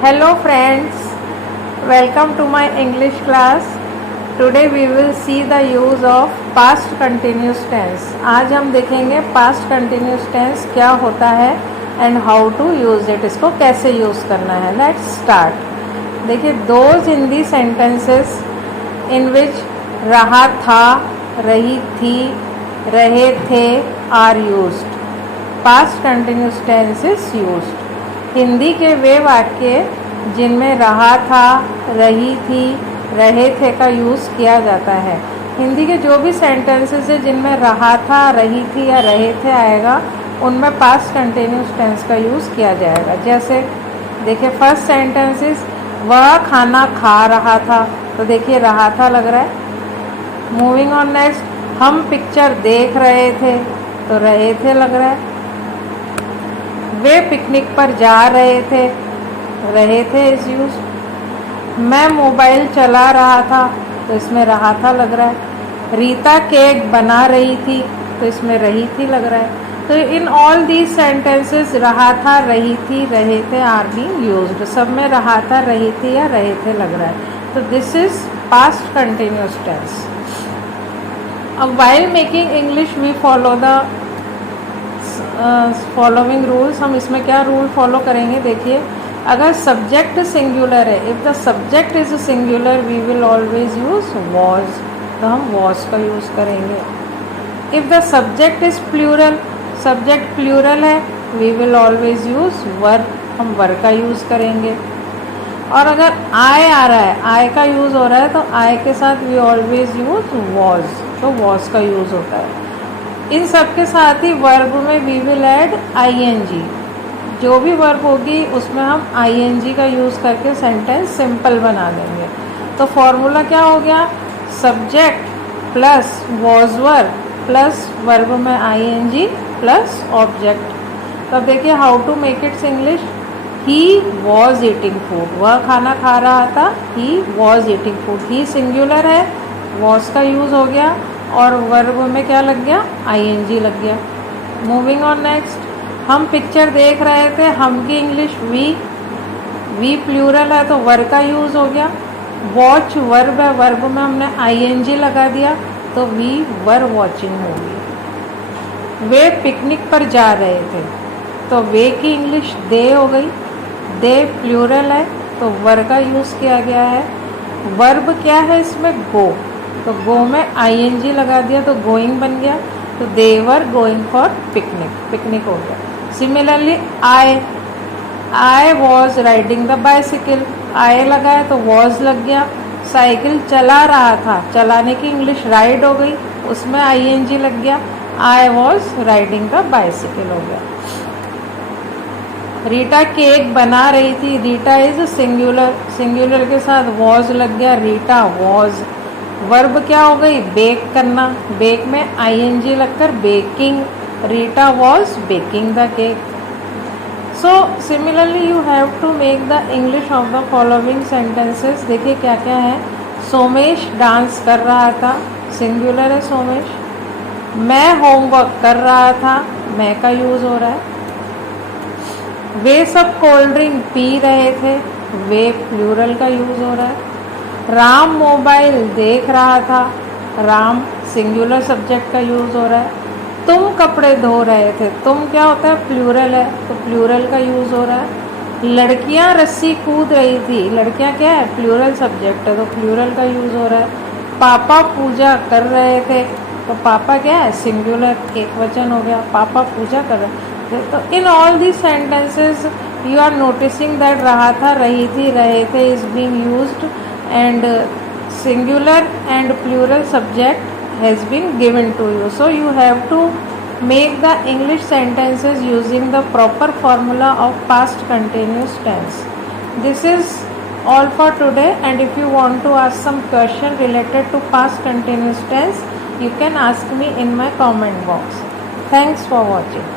Hello friends, welcome to my English class. Today we will see the use of past continuous tense. आज हम देखेंगे past continuous tense क्या होता है and how to use it. इसको कैसे use करना है. Let's start. देखिए, those in the sentences in which रहा था, रही थी, रहे थे are used. Past continuous tense is used. Hindi के वे वाक्य जिनमें रहा था, रही थी, रहे थे का यूज़ किया जाता है. हिंदी के जो भी सेंटेंसेस है जिनमें रहा था, रही थी या रहे थे आएगा, उनमें पास्ट कंटिन्यूस टेंस का यूज़ किया जाएगा. जैसे देखिए, फर्स्ट सेंटेंस इज वह खाना खा रहा था, तो देखिए रहा था लग रहा है. मूविंग ऑन नेक्स्ट, हम पिक्चर देख रहे थे, तो रहे थे लग रहा है. वे पिकनिक पर जा रहे थे इस यूज. मैं मोबाइल चला रहा था, तो इसमें रहा था लग रहा है. रीता केक बना रही थी, तो इसमें रही थी लग रहा है. तो इन ऑल दीज सेंटेंसेस रहा था, रही थी, रहे थे आर बीइंग यूज्ड. सब में रहा था, रही थी या रहे थे लग रहा है. तो this is past continuous tense. अब while making English we follow the following rules. हम इसमें क्या रूल फॉलो करेंगे. देखिए, अगर सब्जेक्ट सिंगुलर है, if the subject is singular we will always use was, तो हम वॉज का यूज़ करेंगे. If the subject is plural, subject plural है, we will always use were, हम वर का यूज़ करेंगे. और अगर आय आ रहा है, आय का यूज़ हो रहा है, तो आय के साथ वी ऑलवेज यूज वॉज, तो वॉज का यूज़ होता है. इन सब के साथ ही वर्ब में वी विल ऐड आईएनजी. जो भी वर्ब होगी उसमें हम आईएनजी का यूज़ करके सेंटेंस सिंपल बना देंगे. तो फॉर्मूला क्या हो गया, subject plus was verb plus verb में आईएनजी प्लस ऑब्जेक्ट. तब देखिए how to make its English. He was eating food, वह खाना खा रहा था, he was eating food. He singular है, वॉज का यूज़ हो गया और वर्ब में क्या लग गया, आईएनजी लग गया. मूविंग ऑन नेक्स्ट, हम पिक्चर देख रहे थे, हम की इंग्लिश वी प्लूरल है तो वर का यूज़ हो गया. वॉच वर्ब है, वर्ब में हमने आईएनजी लगा दिया तो वी वर वॉचिंग होगी. वे पिकनिक पर जा रहे थे, तो वे की इंग्लिश दे हो गई. दे प्लूरल है तो वर का यूज़ किया गया है. वर्ब क्या है इसमें, गो, तो गो में आईएनजी लगा दिया तो गोइंग बन गया. तो they were going for picnic, picnic हो गया. Similarly I was riding the bicycle, I लगा है तो वॉज लग गया. साइकिल चला रहा था, चलाने की इंग्लिश राइड हो गई, उसमें आईएनजी लग गया. आई वॉज राइडिंग द बाइसिकल हो गया. रीटा केक बना रही थी, रीटा इज सिंगुलर, सिंगुलर के साथ वॉज लग गया, रीटा वॉज. वर्ब क्या हो गई, बेक करना, बेक में आईएनजी लगकर baking, Rita was baking the cake. So similarly you have to make the English of the following sentences. देखिए क्या क्या है. सोमेश डांस कर रहा था, सिंगुलर है सोमेश. मैं होमवर्क कर रहा था, मैं का यूज़ हो रहा है. वे सब कोल्ड ड्रिंक पी रहे थे, वे प्लूरल का यूज़ हो रहा है. राम मोबाइल देख रहा था, राम सिंगुलर सब्जेक्ट का यूज़ हो रहा है. तुम कपड़े धो रहे थे, तुम क्या होता है, प्लूरल है तो प्लूरल का यूज़ हो रहा है. लड़कियां रस्सी कूद रही थी, लड़कियां क्या है, प्लूरल सब्जेक्ट है तो प्लूरल का यूज़ हो रहा है. पापा पूजा कर रहे थे, तो पापा क्या है, सिंगुलर, एक वचन हो गया, पापा पूजा कर रहे थे. तो in all these sentences you are noticing that रहा था, रही थी, रहे थे is being used and singular and plural subject has been given to you. So you have to make the English sentences using the proper formula of past continuous tense. This is all for today, and if you want to ask some question related to past continuous tense, you can ask me in my comment box. Thanks for watching.